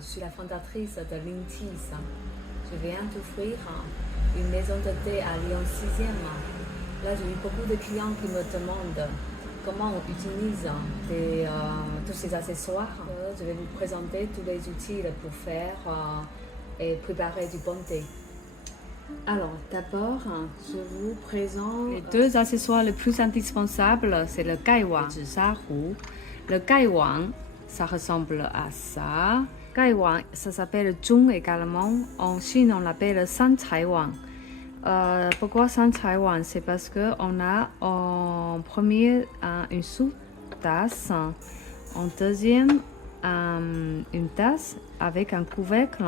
je suis la fondatrice de Lintis. Je viens d'ouvrir une maison de thé à Lyon 6e. Là, j'ai eu beaucoup de clients qui me demandent comment on utilise tous ces accessoires. Je vais vous présenter tous les outils pour faire et préparer du bon thé. Alors, d'abord, je vous présente les deux accessoires les plus indispensables, c'est le gaiwang et le zhisarhu. Le gaiwang, ça ressemble à ça. Gaiwang, ça s'appelle zhong également. En Chine, on l'appelle sancaiwang. Pourquoi sancaiwang? C'est parce qu'on a en premier une sous-tasse, en deuxième une tasse avec un couvercle.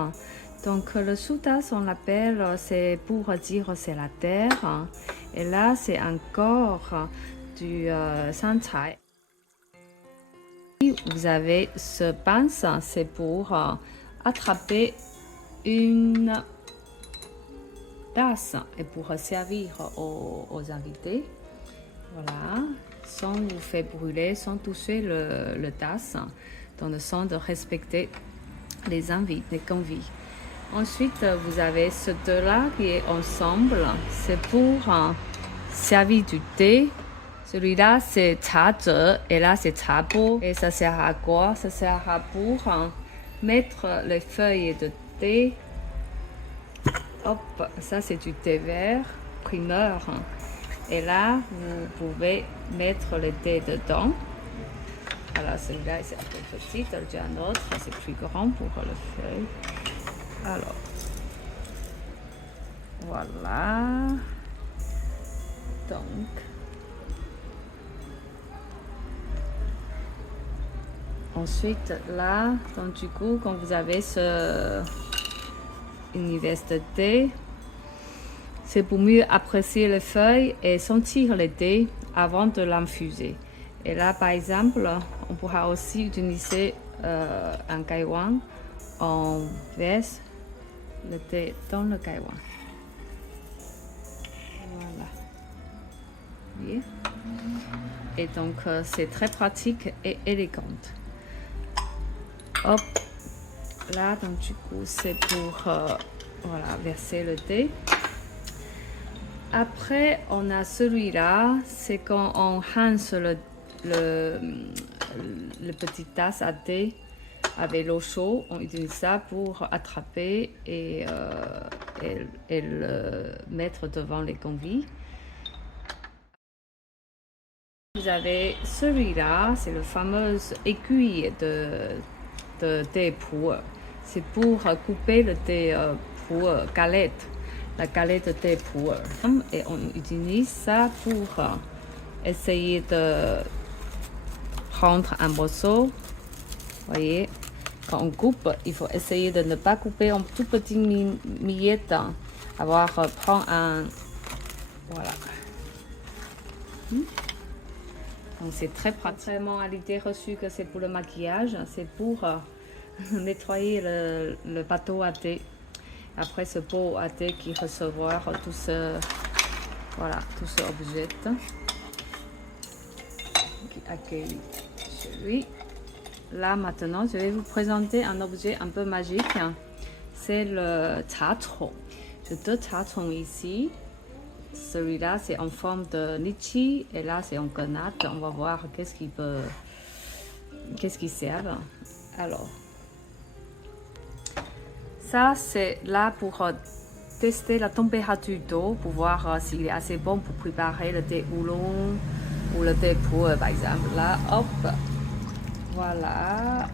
Donc le sous-tasse, on l'appelle, c'est pour dire c'est la terre. Et là, c'est encore du sancai. Vous avez ce pince, c'est pour attraper une tasse et pour servir aux invités. Voilà, sans vous faire brûler, sans toucher le tasse, dans le sens de respecter les invités, les convives. Ensuite, vous avez ce deux-là qui est ensemble, c'est pour servir du thé. Celui-là, c'est cha-zhe et là, c'est cha-bo. Et ça sert à quoi? Ça sert à pour mettre les feuilles de thé. Hop, ça, c'est du thé vert, primeur. Et là, vous pouvez mettre le thé dedans. Alors, celui-là, c'est un peu petit. J'ai un autre, c'est plus grand pour le feuille. Alors, voilà. Donc, ensuite, là, donc du coup, quand vous avez ce univers de thé, c'est pour mieux apprécier les feuilles et sentir le thé avant de l'infuser. Et là, par exemple, on pourra aussi utiliser un gaiwang. On verse le thé dans le gaiwang. Voilà. Vous voyez? Et donc, c'est très pratique et élégant. Hop, là, donc du coup, c'est pour voilà, verser le thé. Après, on a celui-là, c'est quand on rince le petit tasse à thé avec l'eau chaude, on utilise ça pour attraper et le mettre devant les convives. Vous avez celui-là, c'est le fameux aiguille de thé pour. C'est pour couper le thé pour galette, la galette de thé pour. Et on utilise ça pour essayer de prendre un morceau. Vous voyez, quand on coupe, il faut essayer de ne pas couper en tout petits miettes. Prendre un. Voilà. Donc c'est très pratique. Vraiment, à l'idée reçue que c'est pour le maquillage, c'est pour nettoyer le bateau à thé. Après ce pot à thé qui recevoir tout ce objet qui accueille celui. Là maintenant, je vais vous présenter un objet un peu magique. C'est le cha-chong. J'ai deux cha-chong ici. Celui-là, c'est en forme de litchi et là, c'est en grenade. On va voir qu'est-ce qui sert. Alors, ça, c'est là pour tester la température d'eau, pour voir s'il est assez bon pour préparer le thé oolong ou le thé pour, par exemple. Là, hop, voilà,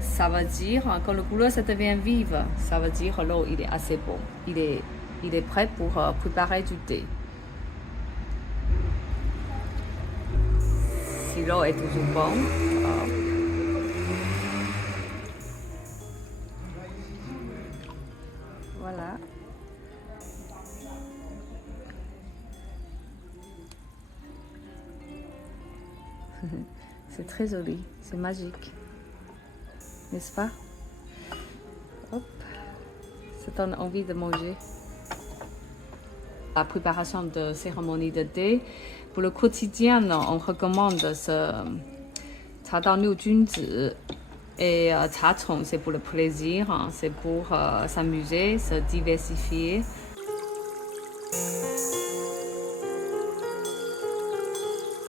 ça veut dire, quand le couleur ça devient vive, ça veut dire l'eau, il est assez bon. Il est prêt pour préparer du thé. Si l'eau est toujours bonne, voilà. C'est très joli, c'est magique, n'est-ce pas? Hop, ça donne envie de manger. La préparation de cérémonie de thé, pour le quotidien, on recommande ce 茶道六君子 Et Tachon, c'est pour le plaisir, hein, c'est pour s'amuser, se diversifier.